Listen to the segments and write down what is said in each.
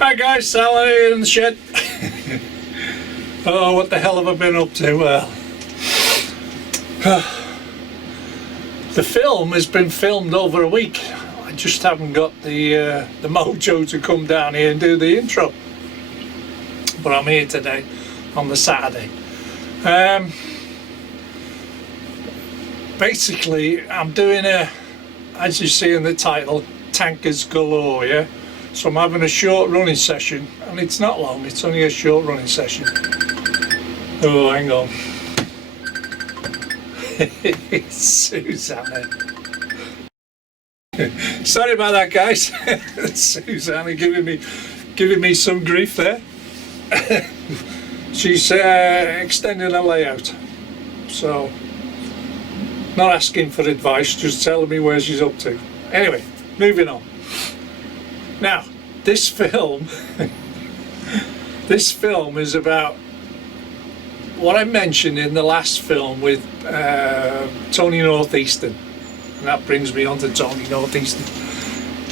Hi guys, Alan here in the shed. Oh, what the hell have I been up to? Well, the film has been filmed over a week. I just haven't got the mojo to come down here and do the intro. But I'm here today on the Saturday. Basically, I'm doing as you see in the title, Tankers Galore, yeah? So I'm having a short running session, and it's not long, it's only a short running session. Oh, hang on. Susanna. Sorry about that, guys. Susanna giving me some grief there. She's extending a layout, so not asking for advice, just telling me where she's up to. Anyway, moving on. Now, this film is about what I mentioned in the last film with Tony Northeastern, and that brings me on to Tony Northeastern.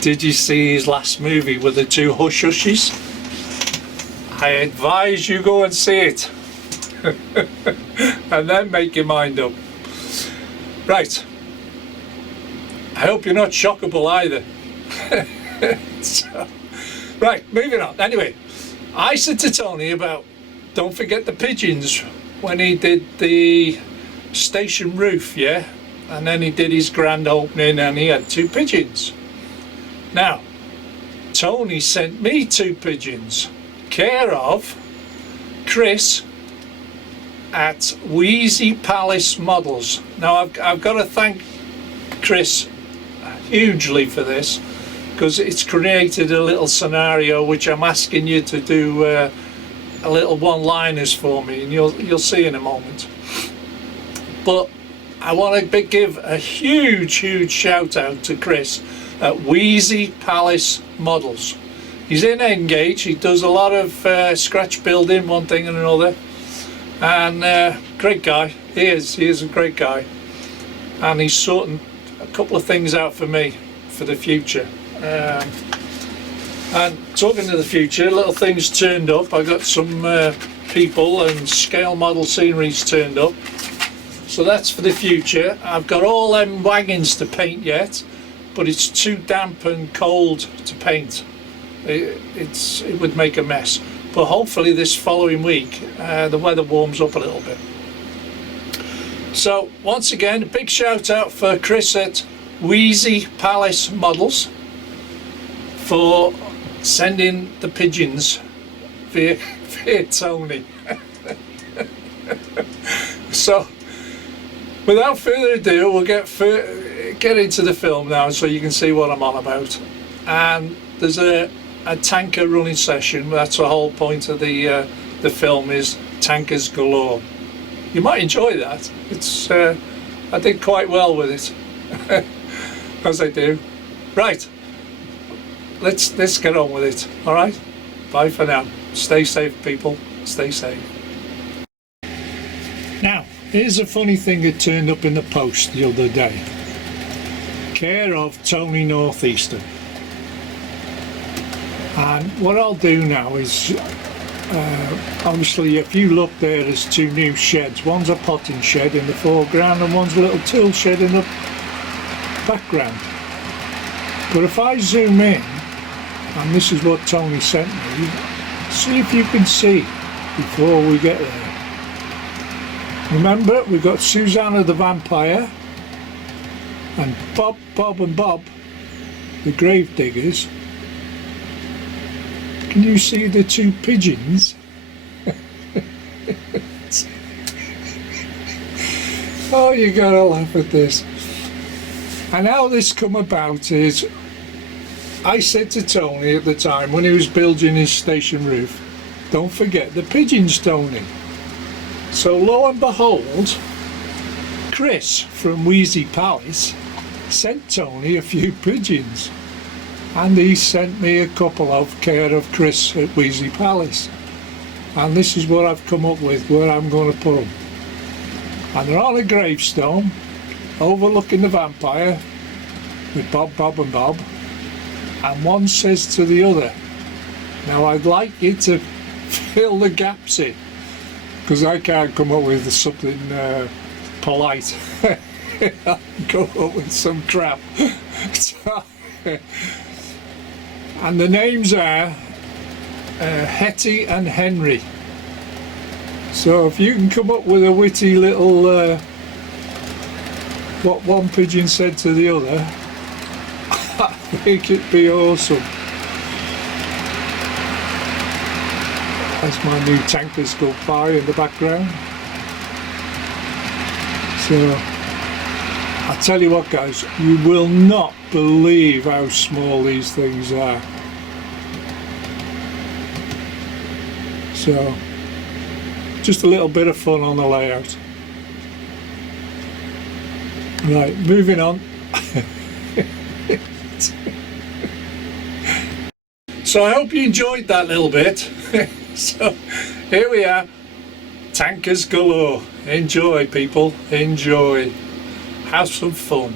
Did you see his last movie with the two hush hushes? I advise you go and see it and then make your mind up. Right, I hope you're not shockable either. So, right, moving on. Anyway, I said to Tony about don't forget the pigeons when he did the station roof, yeah, and then he did his grand opening and he had two pigeons. Now, Tony sent me two pigeons, care of Chris at Wheezy Palace Models. Now I've got to thank Chris hugely for this, because it's created a little scenario which I'm asking you to do a little one-liners for me, and you'll see in a moment. But I want to give a huge shout out to Chris at Wheezy Palace Models. He's in Engage. He does a lot of scratch building, one thing and another, and great guy. He is a great guy, and he's sorting a couple of things out for me for the future. And talking to the future, little things turned up. I got some people and scale model sceneries turned up, so that's for the future. I've got all them wagons to paint yet, but it's too damp and cold to paint. It would make a mess, but hopefully this following week the weather warms up a little bit. So once again, a big shout out for Chris at Wheezy Palace Models for sending the pigeons via Tony. So without further ado, we'll get into the film now so you can see what I'm on about. And there's a tanker running session. That's the whole point of the film, is Tankers Galore. You might enjoy that. It's I did quite well with it. As I do. Right, let's get on with it. All right, bye for now. Stay safe, people. Stay safe. Now, here's a funny thing that turned up in the post the other day. Care of Tony Northeastern. And what I'll do now is, obviously if you look there, there's two new sheds. One's a potting shed in the foreground and one's a little tool shed in the background. But if I zoom in, and this is what Tony sent me, see if you can see before we get there. Remember, we've got Susanna the vampire and Bob and Bob the grave diggers. Can you see the two pigeons? Oh, you gotta laugh at this. And how this come about is, I said to Tony at the time when he was building his station roof, don't forget the pigeons, Tony. So lo and behold, Chris from Wheezy Palace sent Tony a few pigeons, and he sent me a couple of care of Chris at Wheezy Palace. And this is what I've come up with, where I'm going to put them. And they're on a gravestone overlooking the vampire with Bob and Bob, and one says to the other, Now I'd like you to fill the gaps in, because I can't come up with something polite. I'll go up with some crap. So, and the names are Hetty and Henry. So if you can come up with a witty little what one pigeon said to the other, I think it'd be awesome. That's my new Tanker's Gull pie in the background. So I tell you what guys, you will not believe how small these things are. So just a little bit of fun on the layout. Right, moving on. So I hope you enjoyed that little bit. So here we are, tankers galore. Enjoy people, enjoy. Have some fun.